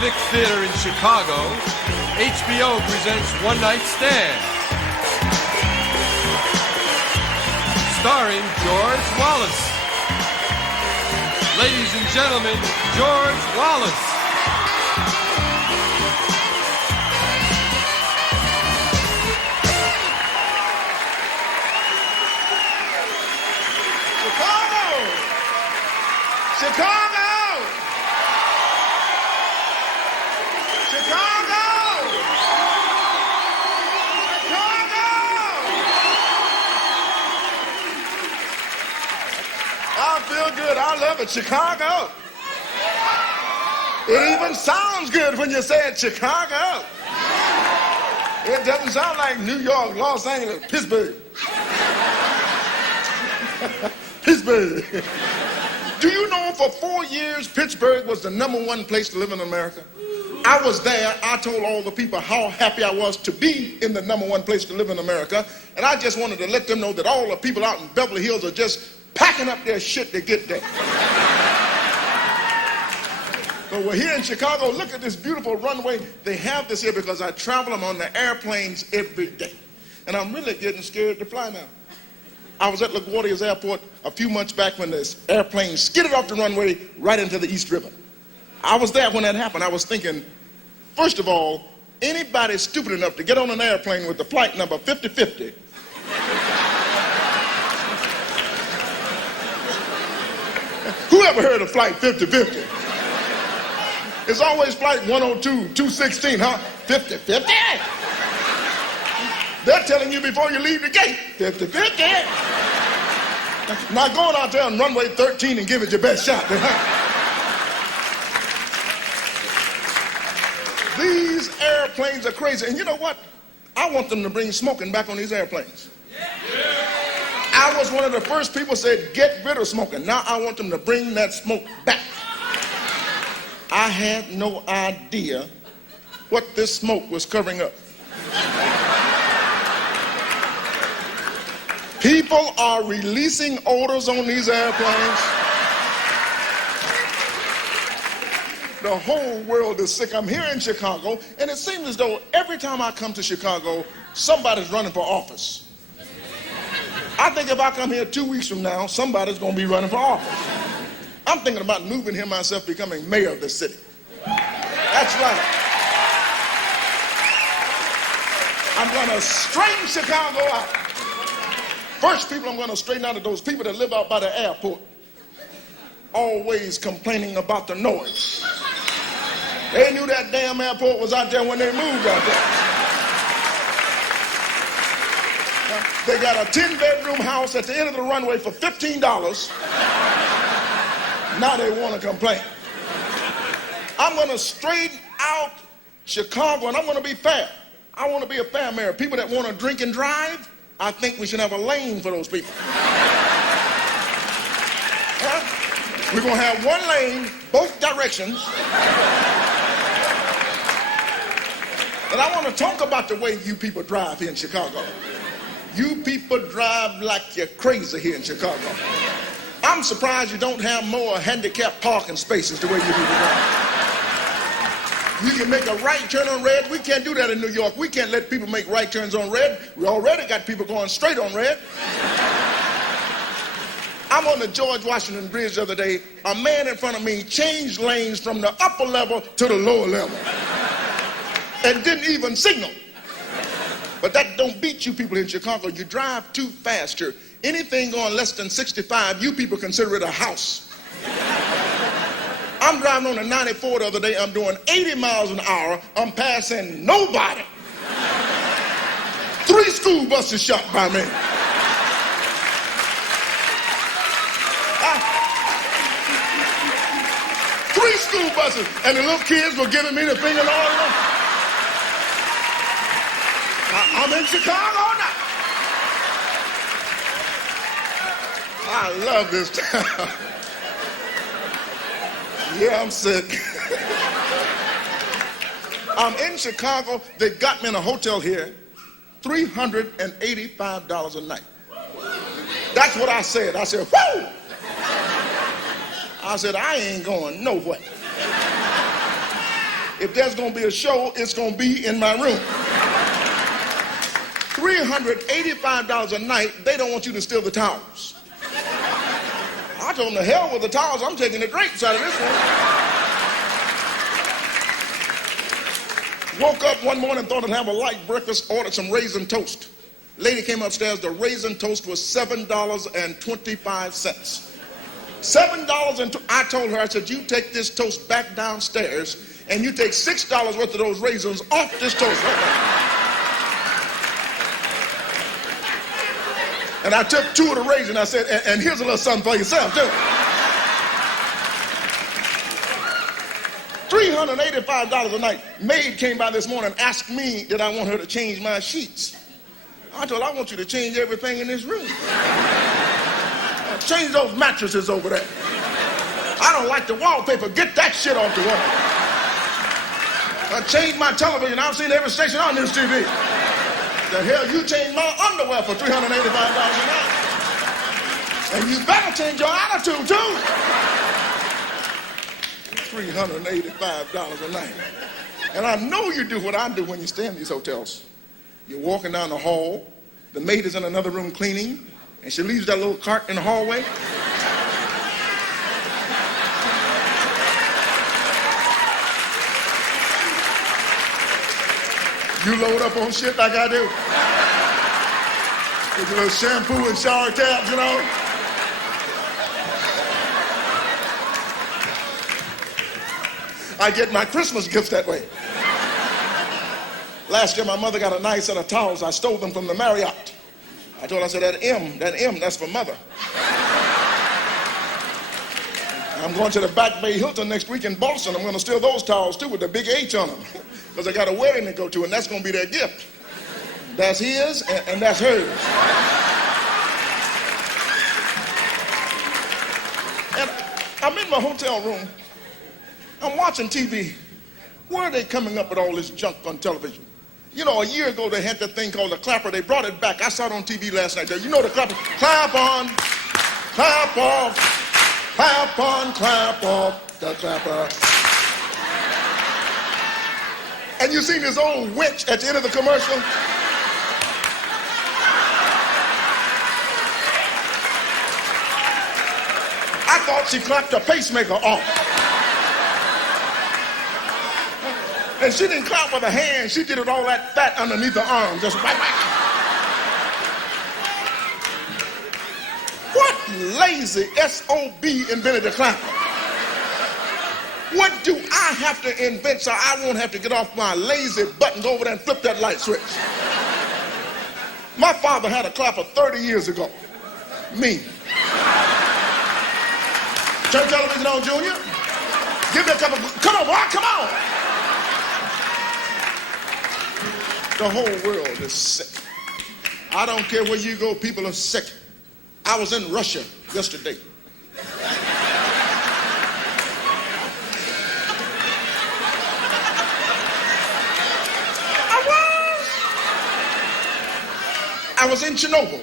Vic Theater in Chicago, HBO presents One Night Stand, starring George Wallace. Ladies and gentlemen, George Wallace. Chicago! Chicago! Chicago! I feel good. I love it. Chicago. It even sounds good when you say it, Chicago. It doesn't sound like New York, Los Angeles, Pittsburgh. Pittsburgh. Do you know for 4 years Pittsburgh was the #1 place to live in America? I was there. I told all the people how happy I was to be in the #1 place to live in America. And I just wanted to let them know that all the people out in Beverly Hills are just packing up their shit to get there. So we're here in Chicago. Look at this beautiful runway. They have this here because I travel them on the airplanes every day. And I'm really getting scared to fly now. I was at LaGuardia Airport a few months back when this airplane skidded off the runway right into the East River. I was there when that happened. I was thinking, first of all, anybody stupid enough to get on an airplane with the flight number 5050, who ever heard of flight 5050? It's always flight 102, 216, huh? 5050? They're telling you before you leave the gate, 50-50. Now go on out there on runway 13 and give it your best shot. These airplanes are crazy. And you know what? I want them to bring smoking back on these airplanes. I was one of the first people who said, get rid of smoking. Now I want them to bring that smoke back. I had no idea what this smoke was covering up. People are releasing odors on these airplanes. The whole world is sick. I'm here in Chicago, and it seems as though every time I come to Chicago, somebody's running for office. I think if I come here 2 weeks from now, somebody's going to be running for office. I'm thinking about moving here myself, becoming mayor of the city. That's right. I'm going to straighten Chicago out. First people I'm going to straighten out are those people that live out by the airport, always complaining about the noise. They knew that damn airport was out there when they moved out there. They got a 10-bedroom house at the end of the runway for $15. Now they want to complain. I'm going to straighten out Chicago, and I'm going to be fair. I want to be a fair mayor. People that want to drink and drive, I think we should have a lane for those people. Huh? We're going to have one lane, both directions. And I want to talk about the way you people drive here in Chicago. You people drive like you're crazy here in Chicago. I'm surprised you don't have more handicapped parking spaces the way you people drive. You can make a right turn on red. We can't do that in New York. We can't let people make right turns on red. We already got people going straight on red. I'm on the George Washington Bridge the other day. A man in front of me changed lanes from the upper level to the lower level and didn't even signal. But that don't beat you people in Chicago. You drive too fast here. Anything going less than 65, you people consider it a house. I'm driving on the 94 the other day. I'm doing 80 miles an hour. I'm passing nobody. 3 school buses shot by me. 3 school buses. And the little kids were giving me the finger and all that. I'm in Chicago now. I love this town. Yeah, I'm sick. I'm in Chicago. They got me in a hotel here, $385 a night. That's what I said. I said, whoo! I said, I ain't going nowhere. If there's going to be a show, it's going to be in my room. $385 a night, they don't want you to steal the towels. I told them to hell with the towels, I'm taking the drapes out of this one. Woke up one morning, thought I'd have a light breakfast, ordered some raisin toast. Lady came upstairs, the raisin toast was $7.25. $7 and I told her, I said, you take this toast back downstairs and you take $6 worth of those raisins off this toast right now. And I took 2 of the raisins, I said, and here's a little something for yourself too. $385 a night. Maid came by this morning and asked me did I want her to change my sheets. I told her, I want you to change everything in this room. Change those mattresses over there. I don't like the wallpaper. Get that shit off the wall. I changed my television. I've seen every station on this TV. The hell, you changed my underwear for $385 a night. And you better change your attitude too. $385 a night. And I know you do what I do when you stay in these hotels. You're walking down the hall, the maid is in another room cleaning, and she leaves that little cart in the hallway. You load up on shit like I do. With your little shampoo and shower tabs, you know. I get my Christmas gifts that way. Last year, my mother got a nice set of towels. I stole them from the Marriott. I told her, I said, that M, that's for mother. I'm going to the Back Bay Hilton next week in Boston. I'm going to steal those towels, too, with the big H on them. Because I got a wedding to go to, and that's going to be their gift. That's his, and that's hers. And I'm in my hotel room. I'm watching TV. Where are they coming up with all this junk on television? You know, a year ago they had that thing called the clapper. They brought it back. I saw it on TV last night. You know the clapper? Clap on, clap off, clap on, clap off, the clapper. And you see this old witch at the end of the commercial? I thought she clapped her pacemaker off. And she didn't clap with her hands. She did it all that fat underneath her arm. Just whack, whack. What lazy SOB invented the clapper? What do I have to invent so I won't have to get off my lazy button, go over there and flip that light switch? My father had a clapper 30 years ago. Me. Turn television on, Junior. Give me a couple. Come on, boy, come on. The whole world is sick. I don't care where you go, people are sick. I was in Russia yesterday. I was in Chernobyl.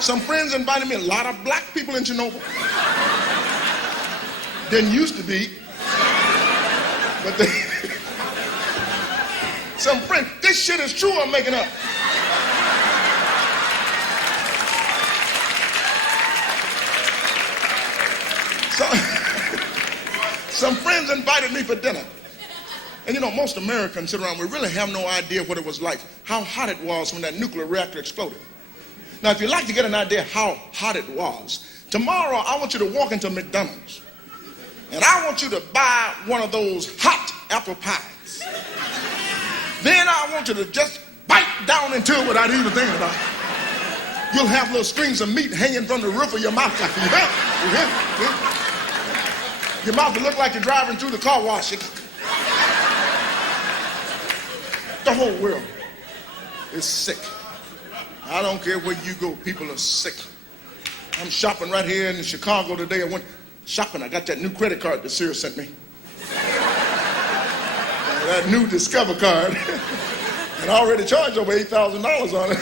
Some friends invited me, a lot of black people in Chernobyl. Didn't used to be, but they... Some friends, this shit is true, I'm making up. Some friends invited me for dinner. And you know, most Americans sit around, we really have no idea what it was like, how hot it was when that nuclear reactor exploded. Now, if you'd like to get an idea how hot it was, tomorrow I want you to walk into McDonald's. And I want you to buy one of those hot apple pies. Then I want you to just bite down into it without even thinking about it. You'll have little strings of meat hanging from the roof of your mouth. Your mouth will look like you're driving through the car wash. The whole world is sick. I don't care where you go, people are sick. I'm shopping right here in Chicago today. I went shopping. I got that new credit card that Sears sent me. That new Discover card. And I already charged over $8,000 on it.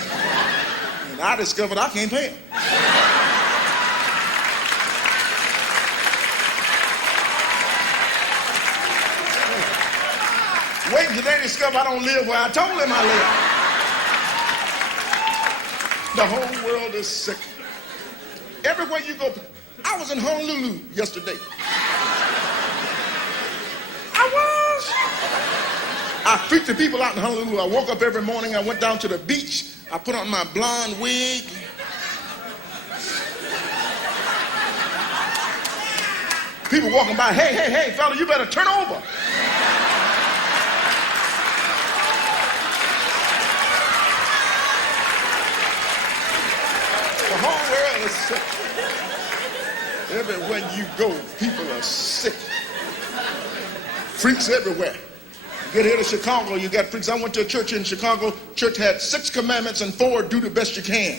And I discovered I can't pay it. today discovered I don't live where I told him I live. The whole world is sick. Everywhere you go. I was in Honolulu yesterday. I preach to people out in Honolulu. I woke up every morning. I went down to the beach. I put on my blonde wig. People walking by, hey, fella, you better turn over. The whole world is sick. Everywhere you go, people are sick. Freaks everywhere. Get here to Chicago, you got freaks. I went to a church in Chicago. Church had 6 commandments and 4, do the best you can.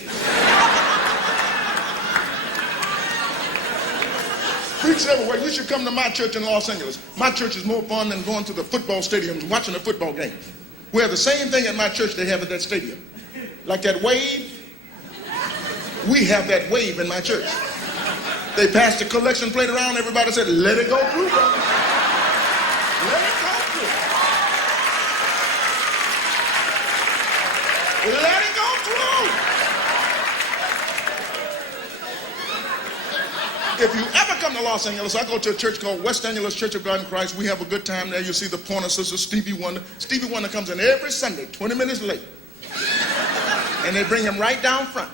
Freaks everywhere. You should come to my church in Los Angeles. My church is more fun than going to the football stadiums and watching a football game. We have the same thing at my church they have at that stadium. Like that wave, we have that wave in my church. They passed the collection plate around, everybody said, let it go through, brother. Let it go through. Let it go through. If you ever come to Los Angeles, I go to a church called West Angeles Church of God in Christ. We have a good time there. You'll see the Pointer Sisters, Stevie Wonder. Stevie Wonder comes in every Sunday, 20 minutes late. And they bring him right down front.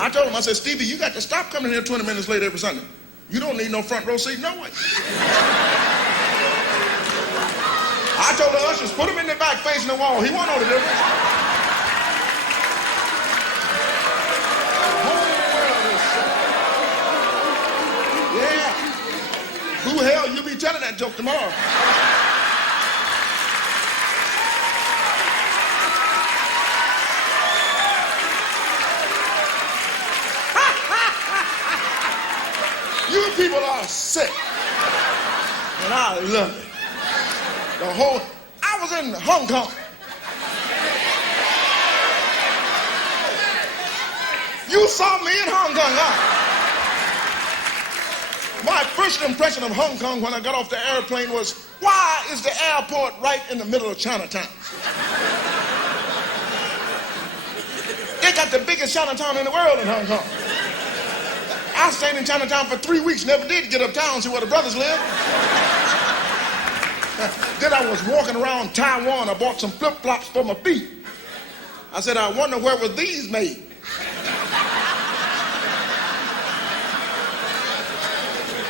I told him, I said, Stevie, you got to stop coming here 20 minutes late every Sunday. You don't need no front row seat, no way. I told the ushers, put him in the back facing the wall. He won't know the difference. Yeah. Who hell you be telling that joke tomorrow? You people are sick. And I love it. I was in Hong Kong. You saw me in Hong Kong, huh? My first impression of Hong Kong when I got off the airplane was, why is the airport right in the middle of Chinatown? They got the biggest Chinatown in the world in Hong Kong. I stayed in Chinatown for 3 weeks, never did get uptown, see where the brothers live. Then I was walking around Taiwan. I bought some flip-flops for my feet. I said, I wonder where were these made?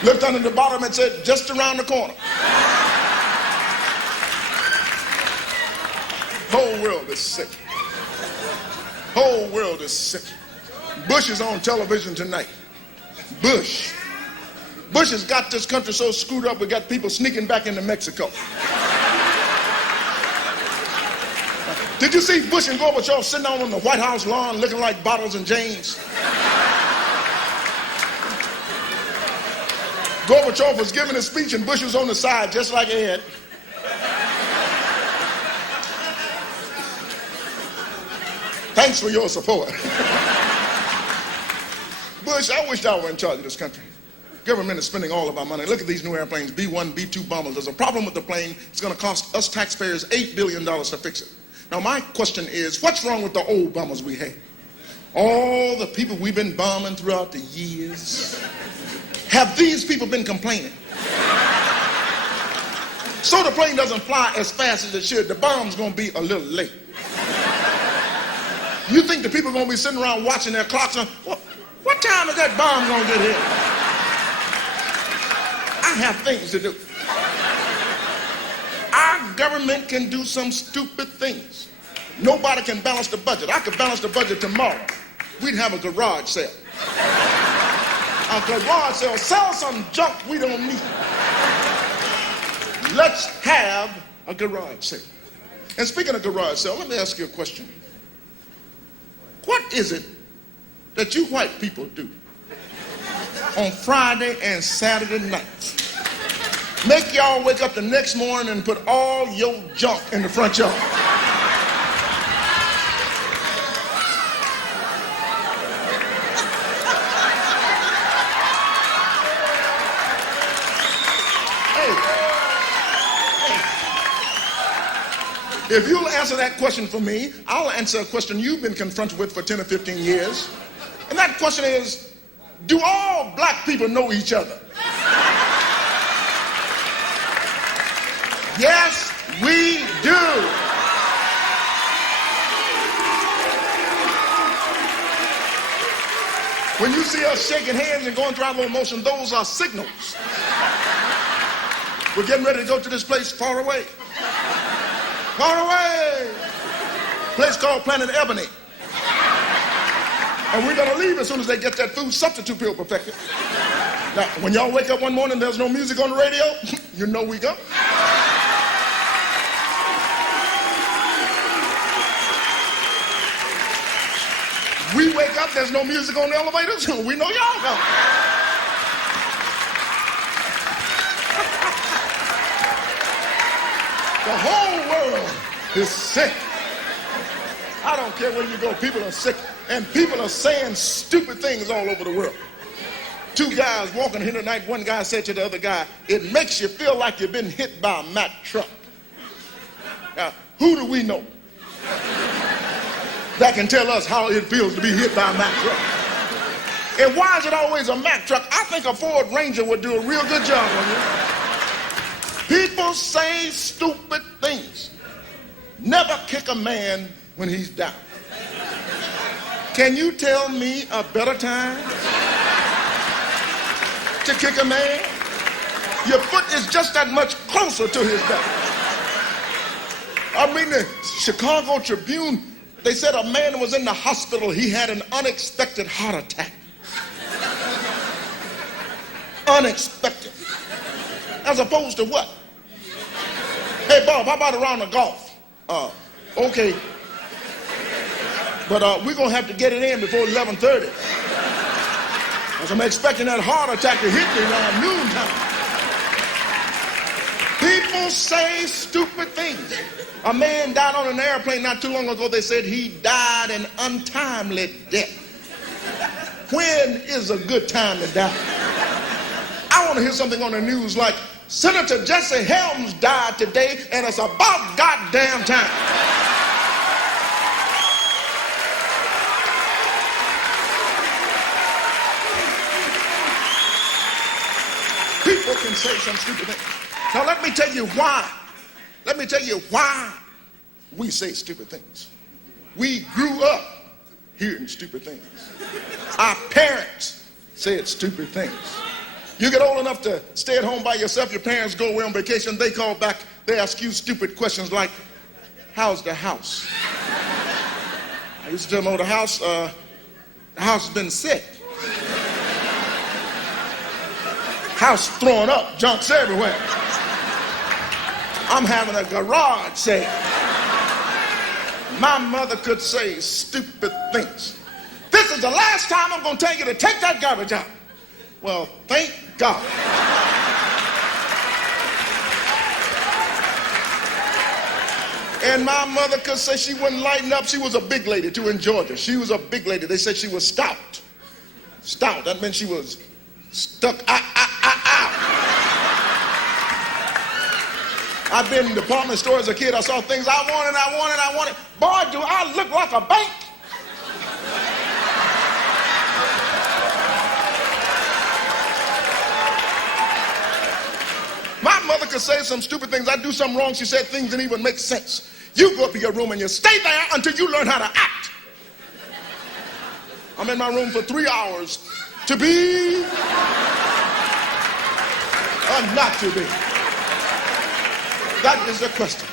Looked under the bottom and said, just around the corner. Whole world is sick. Whole world is sick. Bush is on television tonight. Bush has got this country so screwed up, we got people sneaking back into Mexico. Did you see Bush and Gorbachev sitting down on the White House lawn looking like Bottles and James? Gorbachev was giving a speech and Bush was on the side just like Ed. Thanks for your support. Bush, I wish I were in charge of this country. Government is spending all of our money. Look at these new airplanes, B-1, B-2 bombers. There's a problem with the plane. It's going to cost us taxpayers $8 billion to fix it. Now, my question is, what's wrong with the old bombers we had? All the people we've been bombing throughout the years. Have these people been complaining? So the plane doesn't fly as fast as it should. The bomb's going to be a little late. You think the people are going to be sitting around watching their clocks on, what time is that bomb going to get here? I have things to do. Our government can do some stupid things. Nobody can balance the budget. I could balance the budget tomorrow. We'd have a garage sale. A garage sale. Sell some junk we don't need. Let's have a garage sale. And speaking of garage sale, let me ask you a question. What is it that you white people do on Friday and Saturday nights? Make y'all wake up the next morning and put all your junk in the front yard. If you'll answer that question for me, I'll answer a question you've been confronted with for 10 or 15 years. And that question is, do all black people know each other? Yes, we do. When you see us shaking hands and going through our little motion, those are signals. We're getting ready to go to this place far away. Far away. Place called Planet Ebony. And we're going to leave as soon as they get that food substitute pill perfected. Now, when y'all wake up one morning, there's no music on the radio, you know we go. We wake up, there's no music on the elevators, we know y'all go. The whole world is sick. I don't care where you go, people are sick. And people are saying stupid things all over the world. Two guys walking here tonight, one guy said to the other guy, it makes you feel like you've been hit by a Mack truck. Now, who do we know that can tell us how it feels to be hit by a Mack truck? And why is it always a Mack truck? I think a Ford Ranger would do a real good job on you. People say stupid things. Never kick a man when he's down. Can you tell me a better time to kick a man? Your foot is just that much closer to his back. I mean, the Chicago Tribune, they said a man was in the hospital. He had an unexpected heart attack. Unexpected. As opposed to what? Hey, Bob, how about a round of golf? Okay. But we're going to have to get it in before 11:30. Because I'm expecting that heart attack to hit me around noontime. People say stupid things. A man died on an airplane not too long ago. They said he died an untimely death. When is a good time to die? I want to hear something on the news like, Senator Jesse Helms died today, and it's about goddamn time. People can say some stupid things. Now let me tell you why. Let me tell you why we say stupid things. We grew up hearing stupid things. Our parents said stupid things. You get old enough to stay at home by yourself, your parents go away on vacation, they call back, they ask you stupid questions like, how's the house? I used to tell them, oh, the house has been sick. House throwing up, junks everywhere. I'm having a garage sale. My mother could say stupid things. This is the last time I'm going to tell you to take that garbage out. Well, thank God. And my mother could say she wouldn't lighten up. She was a big lady too in Georgia. She was a big lady. They said she was stout. Stout, that meant she was stuck out. I've been in department stores as a kid. I saw things I wanted. Boy, do I look like a bank. My mother could say some stupid things. I'd do something wrong. She said things didn't even make sense. You go up to your room and you stay there until you learn how to act. I'm in my room for 3 hours to be or not to be. That is the question.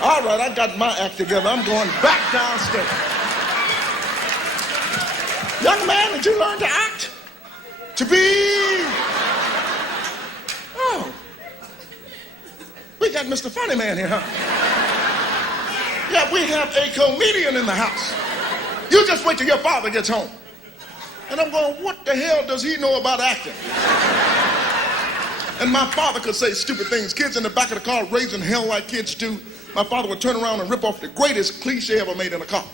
All right, I got my act together. I'm going back downstairs. Young man, did you learn to act? To be... Oh. We got Mr. Funny Man here, huh? Yeah, we have a comedian in the house. You just wait till your father gets home. And I'm going, what the hell does he know about acting? And my father could say stupid things. Kids in the back of the car raising hell like kids do. My father would turn around and rip off the greatest cliche ever made in a car.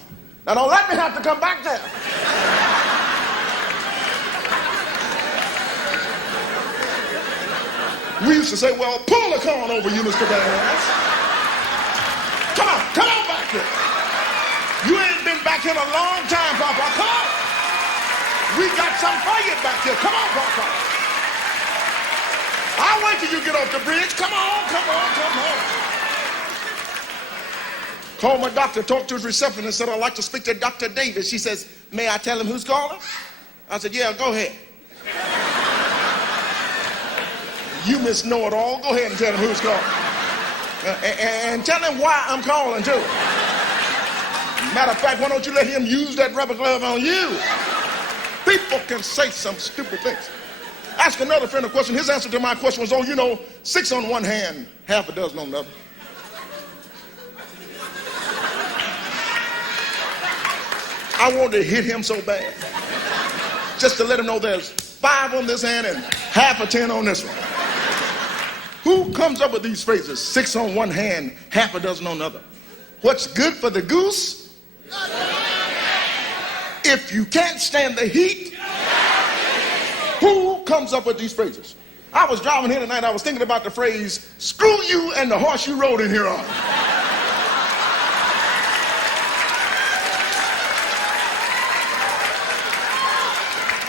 Now don't let me have to come back there. We used to say, well, pull the corn over you, Mr. Badass. back in a long time, Papa. Come on. We got some for you back here. Come on, Papa. I'll wait till you get off the bridge. Come on, come on, come on. Called my doctor, talked to his receptionist, said, I'd like to speak to Dr. Davis. She says, may I tell him who's calling? I said, yeah, go ahead. You Miss Know-It-All, go ahead and tell him who's calling. And tell him why I'm calling, too. Matter of fact, why don't you let him use that rubber glove on you? People can say some stupid things. Ask another friend a question. His answer to my question was, oh, you know, 6 on one hand, half a dozen on the other. I wanted to hit him so bad. Just to let him know there's 5 on this hand and half a 10 on this one. Who comes up with these phrases? 6 on one hand, half a dozen on the other. What's good for the goose? If you can't stand the heat, who comes up with these phrases? I was driving here tonight, I was thinking about the phrase, screw you and the horse you rode in here on.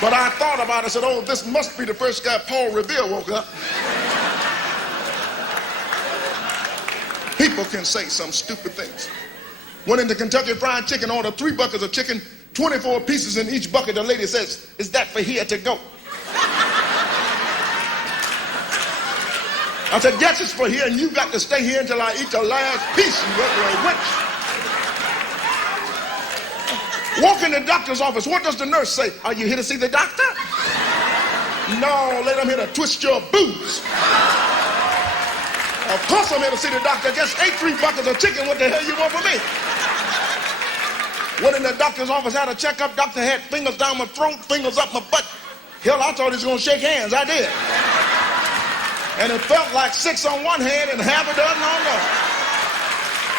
But I thought about it, I said, oh, this must be the first guy Paul Revere woke up. People can say some stupid things. Went into Kentucky Fried Chicken, ordered 3 buckets of chicken, 24 pieces in each bucket. The lady says, is that for here to go? I said, yes, it's for here, and you got to stay here until I eat the last piece. You walk in the doctor's office. What does the nurse say? Are you here to see the doctor? No, lady, I'm here to twist your boots. Of course I'm here to see the doctor. Just ate 3 buckets of chicken. What the hell you want from me? Went in the doctor's office, had a checkup. Doctor had fingers down my throat, fingers up my butt. Hell, I thought he was going to shake hands. I did. And it felt like 6 on one hand and half a dozen on the other.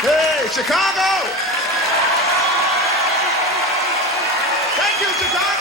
Hey, Chicago! Thank you, Chicago!